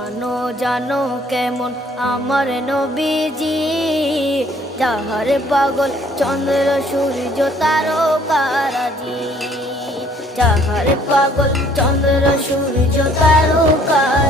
জানো জানো কেমন আমার নবীজি, যাহার পাগল চন্দ্র সূর্য তারকারাজি, যাহার পাগল চন্দ্র সূর্য তারকা